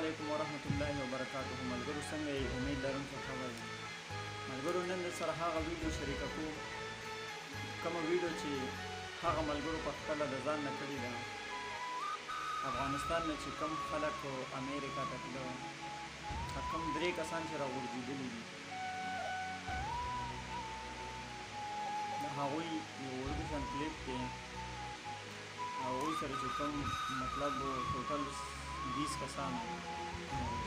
علیکم ورحمت الله وبرکاته. ملګرو څنګه یې؟ امید لرم چې ښه به یې. ملګرو نن در سره هغه ویډیو شریکه کوو کومه ویډیو چې هغه ملګرو په خپله د ځان نه کړې ده. افغانستان نه چې کوم خلک امریکا ته تلل، کوم 3 کسان چې راغورځېدلي دي، د هغوی یو وړوکی کلیپ دی. هغوی سره چې کوم مطلب ټوټل 20 کسان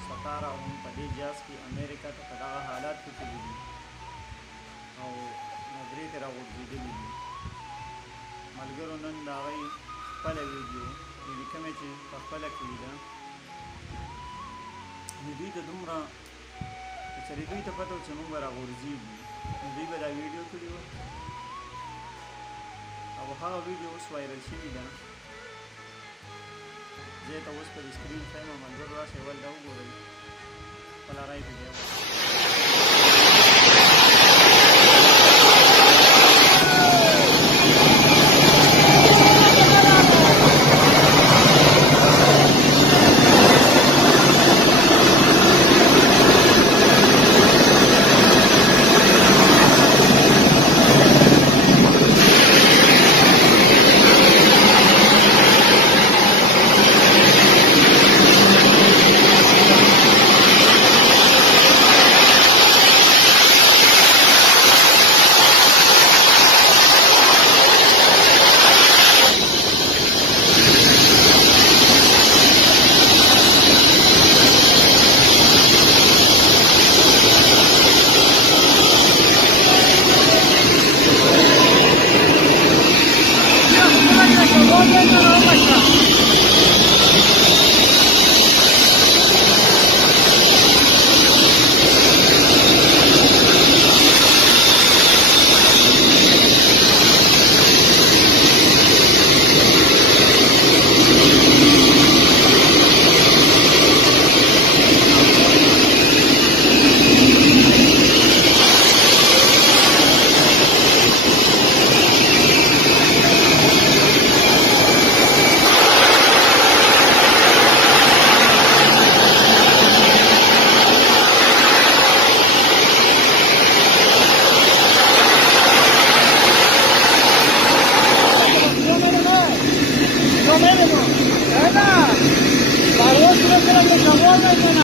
17 هم په دې جاز کې امریکا ته په دغه حالات کې تللي دي او نظرې ترې راغورځېدلي دي. ملګرو نن د هغوی خپله ویډیو کومې چې په خپله کړې ده، نو دوی ته دومره چې دوی ته پته وه چې موږ به راغورځېږو، نو دوی به دا ویډیو کړې وه او هغه ویډیو اوس وایرل شوې ده. زه ته اوس په دې سکرین ښیم، ملګرو راسئ ولته وګورئ، خپله رایې پرې بیا